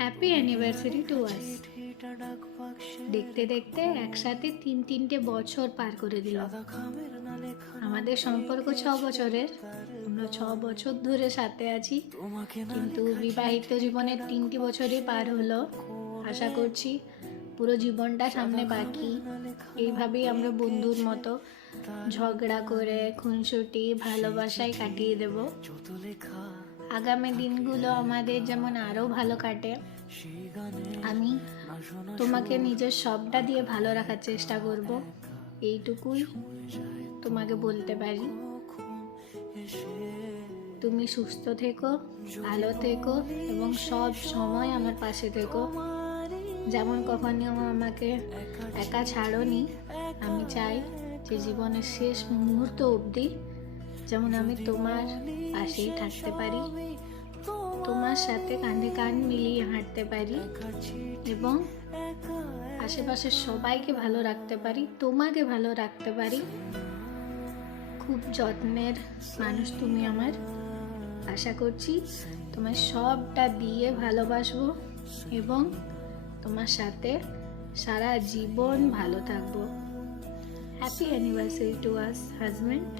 Happy anniversary to us. দেখতে দেখতে একসাথে তিনটে বছর পার করে দিল। আমাদের সম্পর্ক 6 বছরের। আমরা 6 বছর ধরে সাথে আছি, কিন্তু বিবাহিত জীবনের 3টি বছরই পার হলো। আশা করছি পুরো জীবনটা সামনে বাকি। এইভাবেই আমরা বন্ধুর মতো ঝগড়া করে খুনসুটি ভালোবাসায় কাটিয়ে দেব। আগামী দিনগুলো আমাদের যেমন আরও ভালো কাটে। আমি তোমাকে নিজের সবটা দিয়ে ভালো রাখার চেষ্টা করব, এইটুকুই তোমাকে বলতে পারি। তুমি সুস্থ থেকো, ভালো থেকো এবং সব সময় আমার পাশে থেকো। যেমন কখনো আমাকে একা ছাড়োনি, আমি চাই যে জীবনের শেষ মুহূর্ত অবধি যেমন আমি তোমার পাশেই থাকতে পারি, তোমার সাথে কাঁধে কাঁধ মিলিয়ে হাঁটতে পারি এবং আশেপাশের সবাইকে ভালো রাখতে পারি, তোমাকে ভালো রাখতে পারি। খুব যত্নের মানুষ তুমি আমার। আশা করছি তোমার সবটা দিয়ে ভালোবাসবো এবং তোমার সাথে সারা জীবন ভালো থাকবো। Happy anniversary to us husband.